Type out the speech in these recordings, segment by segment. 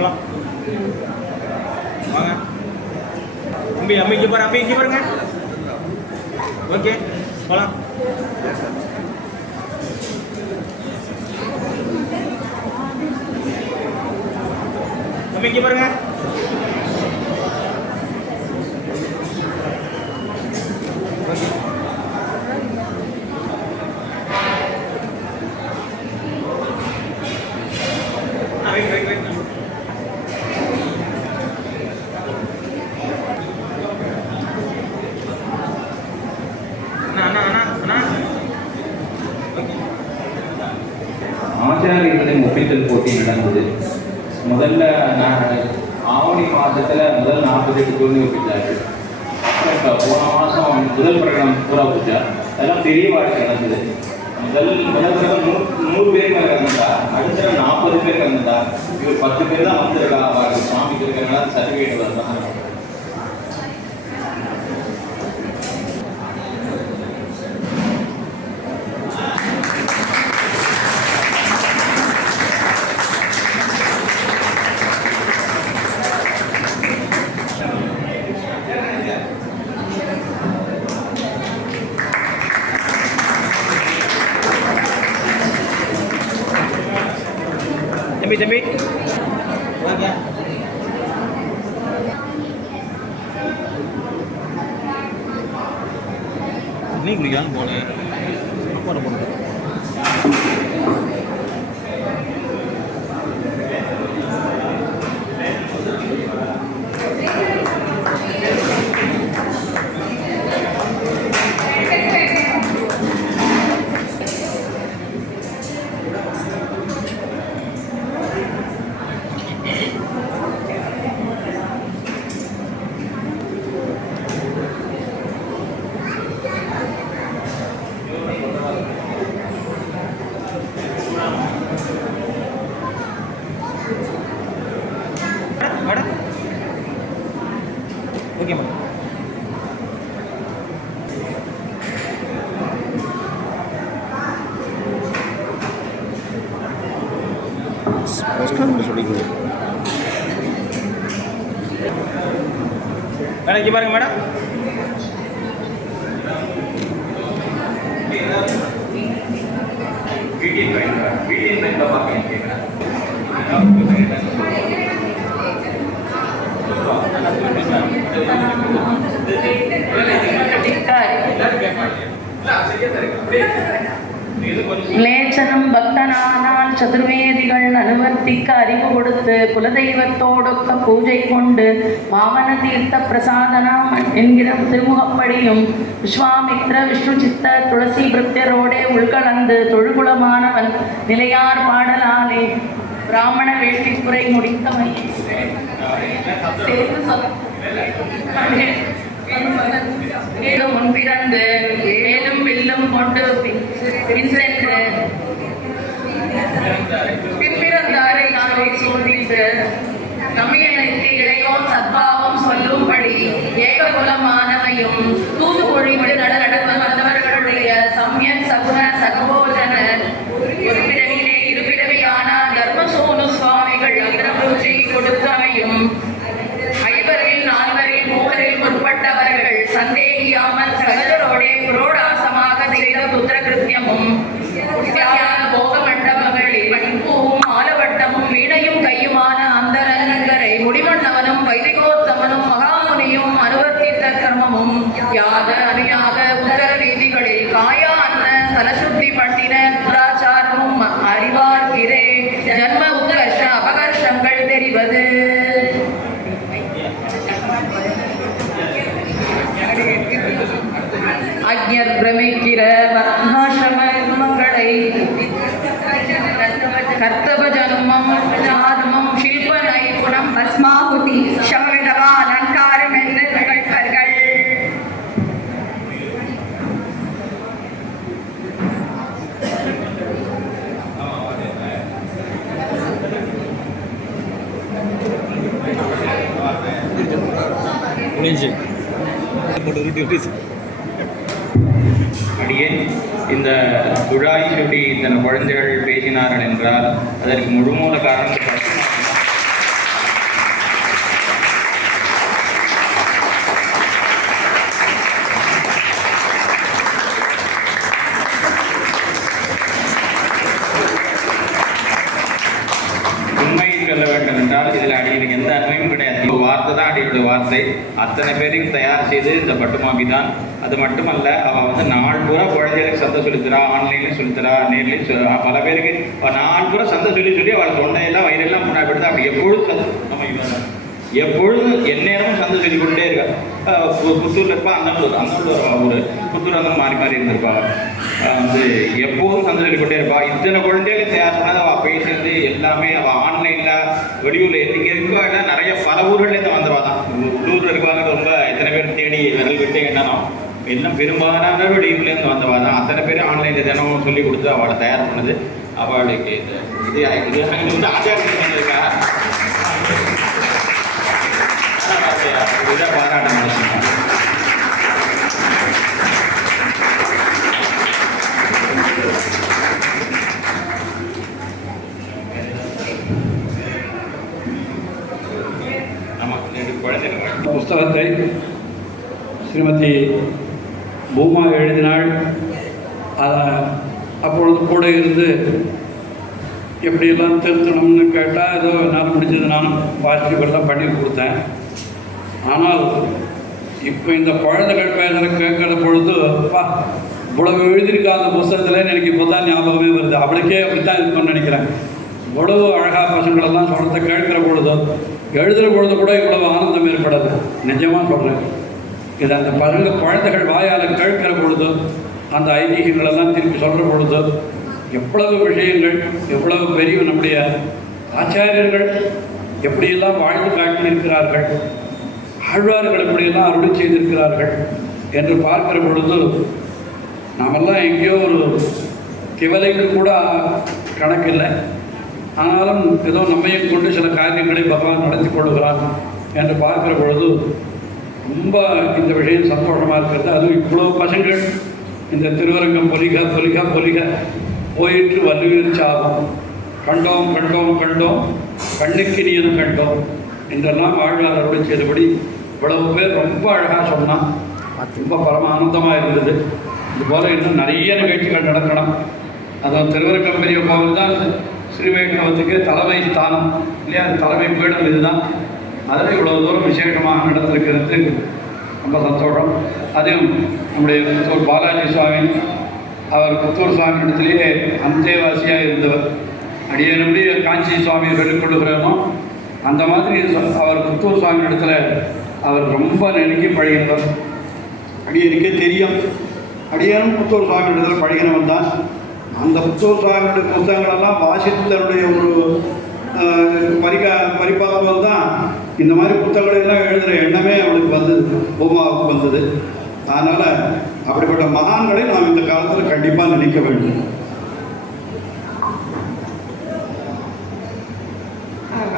போகலாம் வாங்க. அம்பி அம்பி இங்கே பாரு, அம்பி இங்கே பாருங்க. ஓகே போகலாம். அம்பி இங்கே பாருங்க. ஆச்சாரியர்களின் ஒப்பித்தல் போட்டி நடந்தது. முதல்ல ஆவணி மாதத்தில் முதல் 48 குழந்தை ஒப்பித்தார்கள். இப்போ போன மாதம் முதல் பிரகடனம் பூரா பூஜா அதெல்லாம் பெரிய வாழ்க்கை நடந்தது. முதல் தடவை 100 பேர் மேலே கலந்துட்டா, அடுத்த 40 பேர் கலந்துட்டா, இவர் 10 பேர் தான் வந்துருக்கா. அவருக்கு சுவாமிக்கு இருக்கிறனால சர்டிஃபிகேட் வரதான். தம்பி வாங்க. நீ குடிக்கலாம் போனேன் சாப்பாடு போனேன். Okay madam. சொல்லிக்கோங்க மேடம். இங்கே பாருங்க மேடம். வீட்டின் பார்க்க லேச்சனம் பக்தனானால் சதுர்வேதிகள் அனுவர்த்திக்க அறிவு கொடுத்து குலதெய்வத்தோடொக்க பூஜை கொண்டு பாவன தீர்த்த பிரசாதனம் என்கிற திருமுகப்படியும் விஸ்வாமித்ர விஷ்ணு சித்த துளசி பிருத்தியரோடே உள்கலந்து தொழுகுலமானவன் நிலையார் பாடலாலே பிராமண வேள்விக்குறை முடித்தமை முன்பிறந்து ஏலும் வில்லும் கொண்டு பின் சென்று பின்பிறந்தாரை நாளை சோதித்து தமிழனுக்கு இளையோர் சத்பாவம் சொல்லும்படி ஏககுலமானவையும் தூது மொழிபடி நடந்து வந்தவர்களுடைய சம்யக் சகுன சகோஜன ஒரு பிறவிலே இருபிறவியான தர்மசோனு சுவாமிகள் பூஜை கொடுத்தமையும் ஐவரில் 4 முற்பட்டவர்கள் சந்தேகியாமல் சகலரோடே புரோடாசமாக செய்த புத்திர கிருத்தியமும் போக மண்டபங்களில் படிப்பூவும் ஆலவட்டமும் வீணையும் கையுமான அந்தரங்கரை முடிமன்னவனும் வைதிகோத்தமனும் மகாமுனியும் அனுவர்த்தித்த கர்மமும் யாக அறியாக உத்தர வீதிகளில் காயா அன்ன சலசுத்தி பட்டின புராச்சாரமும் அறிவார்கிறே ஜன்ம உத்கர்ஷ அபகர்ஷங்கள் தெரிவது. அக்ஞர் பிரமிக்கிற வர்ணாசிரமங்களை கர்த்தவ ஜன்மம் ஜாதமம் ஷில்ப நைபுணம் பஸ்மாகுதி சமவிதவா அலங்காரம் என்று நிகழ்வார்கள். அடியேன் இந்த குழாய் சுடி தன் குழந்தைகள் பேசினார்கள் என்றால் அதற்கு முழுமூல காரணம் சொல்ல வேண்டும் என்றால் இதில் அடிகளுக்கு எந்த அனுமதியும் கிடையாது. ஒரு வார்த்தை தான் அடியுடைய வார்த்தை. அத்தனை பேரையும் தயார் செய்து இந்த பட்டுமாமி தான். அது மட்டுமல்ல, அவள் வந்து நாள் பூரா குழந்தைகளுக்கு சந்தை சொல்லித்தரா, ஆன்லைன்லையும் சொல்லித்தரா, நேர்லையும் பல பேருக்கு நாள் பூரா சந்தை சொல்லி அவள் தொண்டையெல்லாம் வயிறெல்லாம் முன்னாடி அப்படி எப்பொழுதும் நம்ம எப்பொழுதும் எந்நேரமும் சந்தை சொல்லி கொண்டே இருக்கா. புத்தூரில் இருப்பா, அந்தூர் ஒரு புத்தூர் வந்து மாறி இருந்திருப்பாங்க. வந்து எப்போதும் சந்தை சொல்லி கொண்டே இருப்பா. இத்தனை குழந்தைகளுக்கு தயார் பண்ணால் அவள் பேசுறது எல்லாமே அவள் ஆன்லைனில் வெளியூரில் எங்கே இருக்கோ இல்லை நிறைய பல ஊர்கள்லேருந்து வந்தவா தான். உள்ளூரில் இருப்பாங்க ரொம்ப எத்தனை பேர் தேடி விரல் விட்டு என்னன்னா எல்லாம் பெரும்பாலான வெளியூர்லேருந்து வந்தவா தான். அத்தனை பேர் ஆன்லைனில் தினமும் சொல்லி கொடுத்து அவளை தயார் பண்ணது. அவளுக்கு இது வந்து ஆச்சாரம் பண்ணியிருக்கா. இதாக பாராட்ட முடியும். புஸ்தகத்தை ஸ்ரீமதி பூமா எழுதினாள். அதை அப்பொழுது கூட இருந்து எப்படியெல்லாம் திருத்தணும்னு கேட்டால் ஏதோ என்னால் முடிஞ்சது நானும் வாசிப்பெல்லாம் பண்ணி கொடுத்தேன். ஆனால் இப்போ இந்த குழந்தைகள் பேசுகிற கேட்குற பொழுது அப்பா இவ்வளவு எழுதியிருக்கா அந்த புஸ்தகத்தில் எனக்கு இப்போ தான் ஞாபகமே வருது. அவளுக்கே அப்படித்தான் இருக்குன்னு நினைக்கிறேன். இவ்வளவு அழகாக பசங்களெல்லாம் சொல்கிறத கேட்குற பொழுதோ எழுதுகிற பொழுது கூட இவ்வளவு ஆனந்தம் ஏற்படாது. நிஜமாக சொல்கிறேன். இது அந்த குழந்தைகள் வாயால் கேட்கிற பொழுது அந்த ஐதீகங்களெல்லாம் திருப்பி சொல்கிற பொழுது எவ்வளவு விஷயங்கள், எவ்வளவு பெரிய நம்முடைய ஆச்சாரியர்கள் எப்படியெல்லாம் வாழ்ந்து காட்டியிருக்கிறார்கள், ஆழ்வார்கள் எப்படியெல்லாம் அருளி செய்திருக்கிறார்கள் என்று பார்க்கிற பொழுது நாமெல்லாம் எங்கேயோ ஒரு திவலைக்கு கூட கணக்கில்லை. ஆனாலும் ஏதோ நம்மையும் கொண்டு சில காரியங்களை பகவான் நடத்தி கொள்கிறான் என்று பார்க்கிற பொழுது ரொம்ப இந்த விஷயம் சந்தோஷமாக இருக்கிறது. அதுவும் இவ்வளோ பசங்கள் இந்த திருவரங்கம் பொலிக போயிற்று வல்லுயிர் சாபம் கண்டோம் கண்ணுக்கு நீனும் கண்டோம் என்றெல்லாம் ஆழ்வார் அருளி செய்தபடி இவ்வளவு பேர் ரொம்ப அழகாக சொன்னான். ரொம்ப பரம ஆனந்தமாக இருந்தது. இதுபோல் இன்னும் நிறைய நிகழ்ச்சிகள் நடக்கணும். அதுவும் திருவரங்கம் பெரிய கோவில் தான் ஸ்ரீவைஷ்ணவத்துக்கு தலைமை ஸ்தானம் இல்லையா, தலைமை பீடம் இதுதான். அதில் இவ்வளோ தூரம் விசேஷமாக நடந்திருக்கிறது ரொம்ப சந்தோஷம். அதையும் நம்முடைய புத்தூர் பாலாஜி சுவாமி, அவர் புத்தூர் சுவாமி இடத்துலேயே அந்தேவாசியாக இருந்தவர். அடியனுடைய காஞ்சி சுவாமியை சொல்லிக் கொள்ளுகிறோமோ அந்த மாதிரி அவர் புத்தூர் சுவாமி இடத்துல அவர் ரொம்ப நெருங்கி பழகினவர். அடியனுக்கே தெரியும், அடியனும் புத்தூர் சுவாமி இடத்துல பழகினவன் தான். அந்த புத்தூர் சுவாமியுடைய புத்தகங்களெல்லாம் வாசித்தனுடைய ஒரு பரிபாக்கம் தான் இந்த மாதிரி புத்தகங்களெல்லாம் எழுதுகிற எண்ணமே அவளுக்கு வந்தது, பூமாவுக்கு வந்தது. அதனால் அப்படிப்பட்ட மகான்களை நாம் இந்த காலத்தில் கண்டிப்பாக நினைக்க வேண்டும்.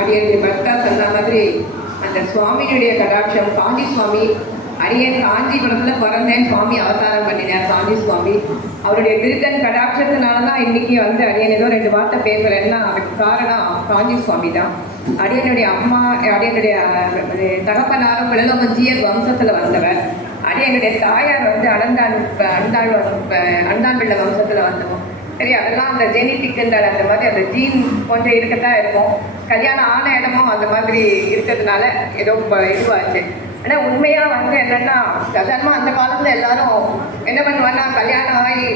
அடியனுடைய பக்தா சொன்ன மாதிரி அந்த சுவாமியுடைய கடாட்சம், காஞ்சி சுவாமி, அடியன் காஞ்சிபுரத்தில் பிறந்தேன், சுவாமி அவதாரம் பண்ணினார் காஞ்சி சுவாமி. அவருடைய திருக்கன் கடாட்சத்தினால தான் இன்னைக்கு வந்து அடியன் ஏதோ 2 வார்த்தை பேசுகிறேன்னா அதுக்கு காரணம் காஞ்சி சுவாமி தான். அடியனுடைய அம்மா, அடியனுடைய தகப்பனாரும் பிள்ளலோகஜியர் வம்சத்தில் வந்தவர். அடியனுடைய தாயார் வந்து அண்டான் பிள்ளை வம்சத்தில் வந்தவங்க. சரி, அதெல்லாம் அந்த ஜெனிட்டிக்குன்ற அந்த மாதிரி அந்த ஜீன் கொஞ்சம் இருக்கத்தான் இருக்கும். கல்யாணம் ஆன இடமும் அந்த மாதிரி இருக்கிறதுனால ஏதோ இதுவாச்சு. ஆனால் உண்மையாக வந்து என்னென்னா, சாதாரணமாக அந்த காலத்தில் எல்லாரும் என்ன பண்ணுவான்னா, கல்யாணம் ஆகி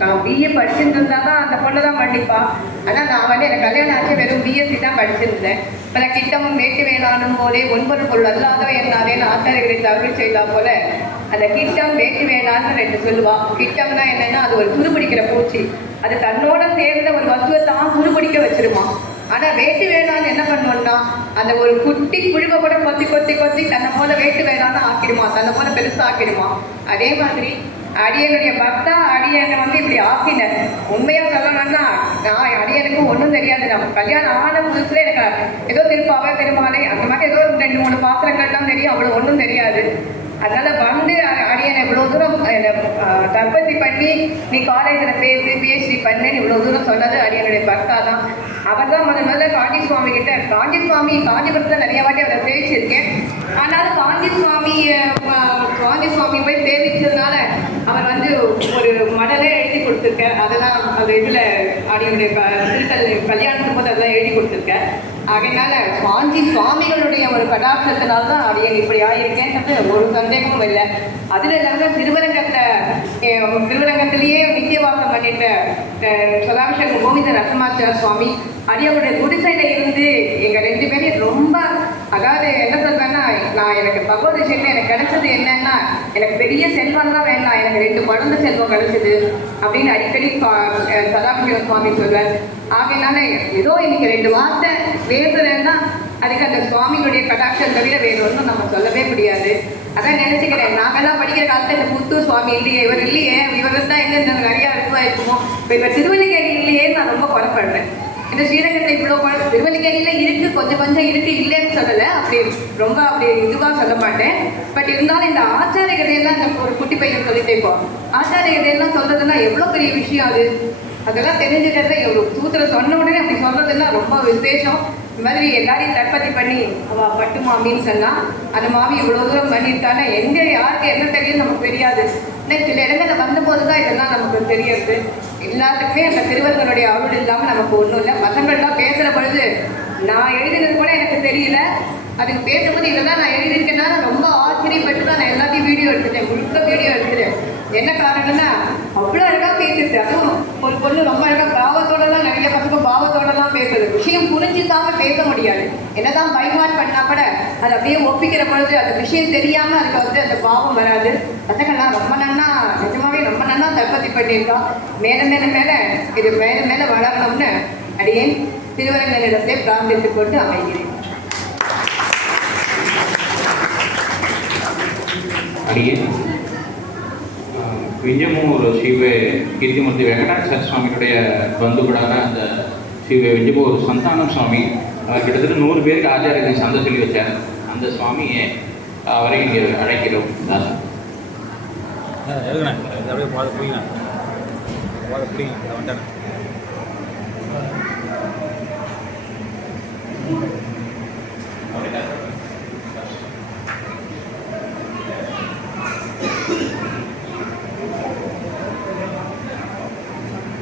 நான் பிஏ படிச்சுட்டு இருந்தால் தான் அந்த பொண்ணு தான் பண்ணிப்பா. ஆனால் நான் வந்து எனக்கு கல்யாணம் ஆச்சு வெறும் பிஎஸ்சி தான் படிச்சிருந்தேன். இப்போ கிட்டமும் வேட்டு வேளாணும் போலே ஒன்பது பொருள் அல்லாதவை என்னாதேன்னு ஆச்சாரியர்களை தகவல் செய்தா போல அந்த கிட்டம் வேட்டு வேளான்னு 2 சொல்லுவா. கிட்டம்னா என்னென்னா, அது ஒரு துருபிடிக்கிற பூச்சி. அது தன்னோட சேர்ந்த ஒரு வசுவை தான் துருபிடிக்க வச்சிருமா. ஆனால் வேட்டு வேளான்னு என்ன பண்ணுவோம்னா, அந்த ஒரு குட்டி புழுவை கூட கொத்தி தன்னை போல வேட்டு வேளான்னு ஆக்கிடுமா, தன்னை போல பெருசாக ஆக்கிடுமா. அதே மாதிரி அடியனுடைய பக்தா அடியனை வந்து இப்படி ஆக்கினர். உண்மையாக சொல்லணும்னா, நான் அடியனுக்கு ஒன்றும் தெரியாது. நம்ம கல்யாணம் ஆன புதுசுல எனக்கு ஏதோ திருப்பாவை பெருமாளை அந்த மாதிரி ஏதோ 2-3 பாத்திரங்கள்லாம் தெரியும், அவ்வளோ ஒன்றும் தெரியாது. அதனால வந்து அடியனை இவ்வளோ தூரம் தற்பத்தி பண்ணி நீ காலேஜில் பேசி பிஹெச்டி பண்ணேன்னு இவ்வளோ தூரம் சொன்னது அடியனுடைய பக்தா தான். அவர் தான் முதல்ல காஞ்சி சுவாமி கிட்ட, காஞ்சி சுவாமி காஞ்சிபுரத்தில் நிறைய வாட்டி அவரை சேவிச்சிருக்கேன். ஆனாலும் காஞ்சி சுவாமி போய் சேவிச்சதுனால அவர் வந்து ஒரு மடலே எழுதி கொடுத்துருக்கேன். அதெல்லாம் அந்த இதில் அடியுடைய கல்யாணத்துக்கு போது அதெல்லாம் எழுதி கொடுத்துருக்கேன். ஆகையினால சுவாமிகளுடைய ஒரு கடாட்சத்தினால தான் அடியை இப்படி ஆகியிருக்கேன்றது ஒரு சந்தேகமும் இல்லை. அதில் இல்லாமல் திருவரங்கத்திலேயே நித்தியவாசம் பண்ணிட்ட சதாபிஷேகம் கோவிந்த ரத்மாச்சார சுவாமி அடியோடைய குடிசையில இருந்து எங்கள் 2 பேரையும் ரொம்ப, அதாவது என்ன சொல்றேன்னா, நான் எனக்கு பகவத் விஷயத்துல எனக்கு கிடைச்சது என்னன்னா, எனக்கு பெரிய செல்வம் தான் வேண்டாம், எனக்கு 2 குழந்தை செல்வம் கிடைச்சது அப்படின்னு அடிக்கடி சதாபிஷேக சுவாமி சொல்வார். ஆகையினால ஏதோ இன்னைக்கு 2 வார்த்தை பேசுறேன்னா அதுக்கு அந்த சுவாமிகளுடைய கடாட்சம் தவிர வேறு ஒன்றும் நம்ம சொல்லவே முடியாது. அதான் நினைச்சுக்கிறேன், நாங்கெல்லாம் படிக்கிற காலத்தில் இந்த புத்தூர் சுவாமி இல்லையே, இவர் இல்லையே, இவர் தான் எங்க நிறையா இருக்குமோ, இப்போ இவர் திருவல்லிக்கேணி இல்லையேன்னு நான் ரொம்ப குழப்படுறேன். இந்த ஸ்ரீரங்கத்தில் இவ்வளோ திருவல்லிக்கேணியில் இருக்கு, கொஞ்சம் இருக்கு, இல்லைன்னு சொல்லலை, அப்படி ரொம்ப அப்படி இதுவாக சொல்ல மாட்டேன். பட் இருந்தாலும் இந்த ஆச்சாரிய கதையெல்லாம் இந்த ஒரு குட்டி பையன் சொல்லிட்டே இப்போ ஆச்சாரிய கதையெல்லாம் சொல்றதுன்னா எவ்வளோ பெரிய விஷயம் அது. அதெல்லாம் தெரிஞ்சுக்கிறத ஒரு சூத்திரம் சொன்ன உடனே அப்படி சொல்றதுலாம் ரொம்ப விசேஷம். இந்த மாதிரி எல்லாரையும் தற்பத்தி பண்ணி அவள் பட்டு மாமின்னு சொன்னால் அந்த மாமி இவ்வளோ தூரம் பண்ணியிருக்காங்க. எங்கே யாருக்கு என்ன தெரியும் நமக்கு தெரியாது. சில இடங்களில் வந்தபோது தான் இதெல்லாம் நமக்கு தெரியறது. எல்லாத்துக்குமே அந்த திருவர்களுடைய அருள் இல்லாமல் நமக்கு ஒன்றும் இல்லை. பசங்கள்லாம் பேசுகிற பொழுது நான் எழுதினது கூட எனக்கு தெரியல, அதுக்கு பேசும்போது இதெல்லாம் நான் எழுதியிருக்கேன்னா ரொம்ப ஆச்சரியப்பட்டு தான் நான் எல்லாத்தையும் வீடியோ எடுத்துட்டேன், முழுக்க வீடியோ எடுத்துட்டேன். என்ன காரணம்னா அவ்வளோ அழகாக பேசுறது. அதுவும் ஒரு பொண்ணு ரொம்ப அழகாக பாவத்தோடலாம், நிறைய பசங்க பாவத்தோடலாம் பேசுறது. விஷயம் புரிஞ்சுக்காம பேச முடியாது. என்னதான் பைமாட் பண்ணா கூட அதை அப்படியே ஒப்பிக்கிற பொழுது அந்த விஷயம் தெரியாமல் அதுக்கு வந்து அந்த பாவம் வராது. பசங்கள்லாம் ரொம்ப நன்னா, நிஜமாவே ரொம்ப நன்னா தற்பத்தி பண்ணியிருக்கோம். மேலே மேலே மேலே இது மேலே மேலே வளரணும்னு அடியே திருவரங்கனிடத்தை பிரார்த்தித்துக் கொண்டு அமைகிறேன். அடியே விஞ்சமூர் ஸ்ரீவே கீர்த்திமூர்த்தி வெங்கடாச்சல சுவாமியுடைய பந்துகளான அந்த ஸ்ரீவே விஞ்சமூர் சந்தானம் சுவாமி கிட்டத்தட்ட 100 பேருக்கு ஆச்சாரியர்கள் சந்தை சொல்லி வச்சார். அந்த சுவாமியை அவரை இங்கே அழைக்கிறோம். தாசன் அப்படியே புரியுங்க வந்துட்டேன்.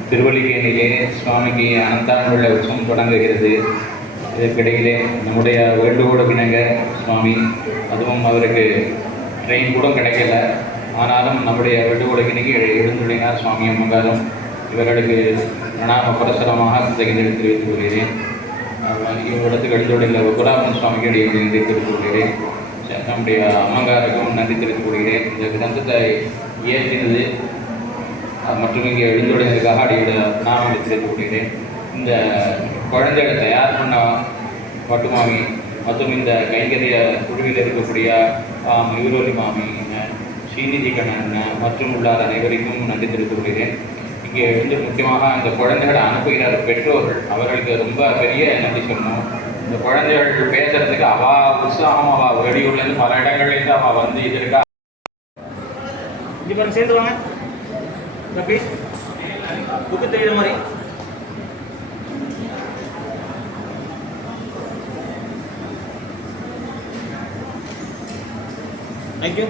திருவல்லிக்கேணியிலே சுவாமிக்கு அனந்தாண்டுள்ள உற்சவம் தொடங்குகிறது. இதற்கிடையிலே நம்முடைய வேண்டுகோளுக்கு இணங்க சுவாமி, அதுவும் அவருக்கு ட்ரெயின் கூட கிடைக்கல, ஆனாலும் நம்முடைய வேண்டுகோளுக்கு இணங்கி எழுந்துள்ளினார் சுவாமி அம்மங்காரம். இவர்களுக்கு பிரணாம பரசரமாக கிருதஜ்ஞதை தெரிவித்துக் கொள்கிறேன். இவ்விடத்துக்கு எழுந்துள்ள குலாபன் சுவாமிக்கு இடையே நன்றி தெரிவித்துக் கொள்கிறேன். நம்முடைய அம்மங்காருக்கும் நன்றி தெரிவித்துக் கொள்கிறேன். இந்த கிரந்தத்தை இயற்றினது மற்றும் இங்கே எழுந்துள்ளதற்காக அடியோட நாமத்தை தெரிவித்துக் கொள்கிறேன். இந்த குழந்தைகளை தயார் பண்ண பட்டுமாமி மற்றும் இந்த கைங்கரிய குழுவில் இருக்கக்கூடிய மயூரோலி மாமி, ஸ்ரீநிதி கண்ணன் மற்றும் உள்ளார் அனைவருக்கும் நன்றி தெரிவித்துக் கொள்கிறேன். இங்கே வந்து முக்கியமாக இந்த குழந்தைகளை அனுப்புகிறார் பெற்றோர்கள், அவர்களுக்கு ரொம்ப பெரிய நன்றி சொல்லணும். இந்த குழந்தைகள் பேசுறதுக்கு உற்சாகம், வெளியூர்லேருந்து பல இடங்கள்லேருந்து வந்து இதற்காக இங்கே பாருங்க, சேர்ந்து வாங்க. ப்ளீஸ் புக்கு தெரியுற மாதிரி. தேங்க்யூ.